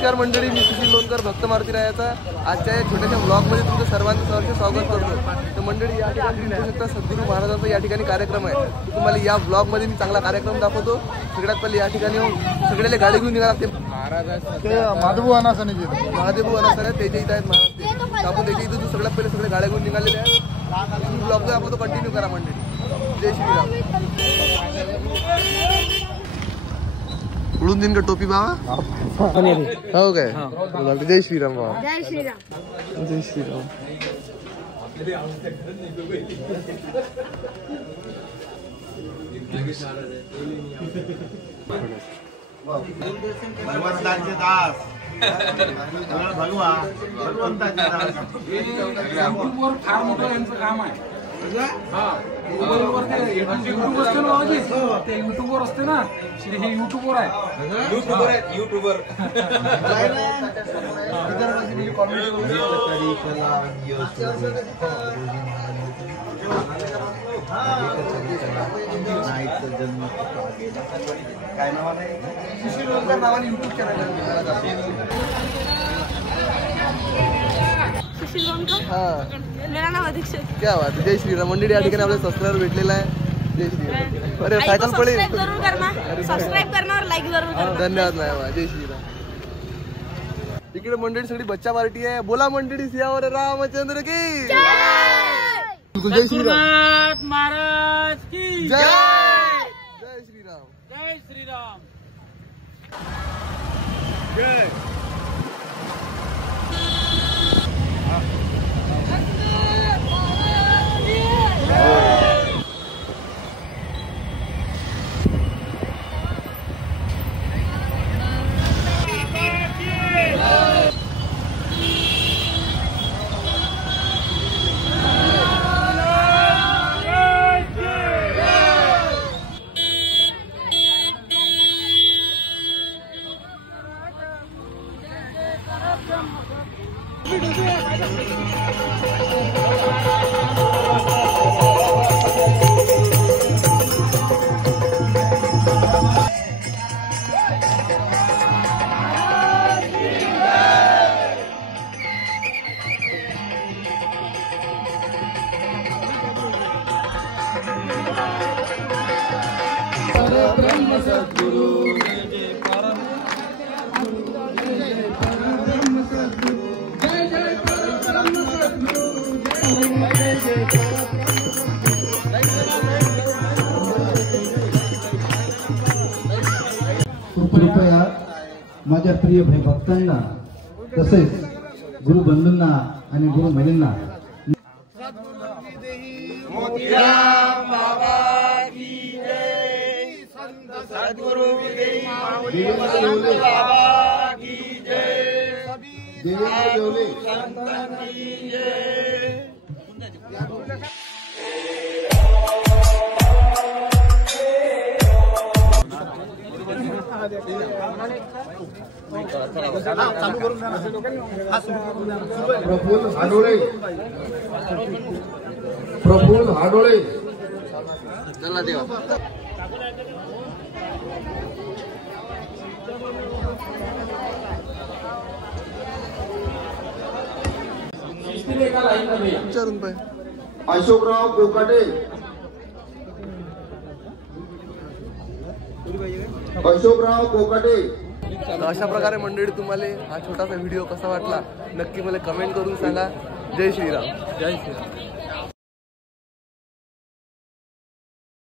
नमस्कार मंडळी, मी सुशील लोणकर भक्त मारुती रायाचा आजच्या या छोट्याशा ब्लॉगमध्ये तुमचं सर्वांचं सहर्ष स्वागत करतो. तर मंडळी या ठिकाणी तुम्ही शकता सद्गुरू महाराजांचा या ठिकाणी कार्यक्रम आहे. तुम्हाला या ब्लॉगमध्ये मी चांगला कार्यक्रम दाखवतो. सगळ्यात पहिले या ठिकाणी सगळ्याला गाडी घेऊन निघाला ते महादेव अनासने त्याच्या इथं आहेत महाराज. आपण त्याच्या इथं सगळ्यात पहिले सगळे गाड्या घेऊन निघालेले आहेत. ब्लॉग आपण तो कंटिन्यू करा मंडळी. जय श्रीराम. उडून देईन का टोपी बाबा? हो काय? जय श्रीराम बाबा. जय श्रीराम. जय श्रीराम. भगवंताचे दास भगवान भगवंताचे दास. फार मोठं यांचं काम आहे. युट्यूबवर असते ना, हे युट्यूबवर आहे. युट्यूबर काय नावाने सुशील लोणकर नावाने युट्यूब चॅनल आहे. सुशील लोणकर. हां, मेरा नाम अधीक्षक. क्या बात है. जय श्रीराम मंडळी. या ठिकाणी आपल्याला सबस्क्राइबर भेटलेला आहे. जय श्रीराम. अरे सायकल पडे. सबस्क्राइब करना और लाइक जरूर करना. धन्यवाद नाही. जय श्रीराम. इकडे मंडळी सगळी बच्चा पार्टी आहे. बोला मंडळी सियावर रामचंद्र की जय. जय श्रीराम महाराज की जय. जय श्रीराम. जय श्रीराम. जय. कृपया माझ्या प्रिय भक्तांना तसेच गुरु बंधूंना आणि गुरु महिलांना सद्गुरु प्रफुल्ल हाडोळे चला देवा. विचारून पाय. अशोकराव कोकाटे. अशोकराव कोकाटे. अशा प्रकारे मंडळी तुम्हाला हा छोटासा व्हिडिओ कसा वाटला नक्की मला कमेंट करून सांगा. जय श्रीराम. जय श्रीराम.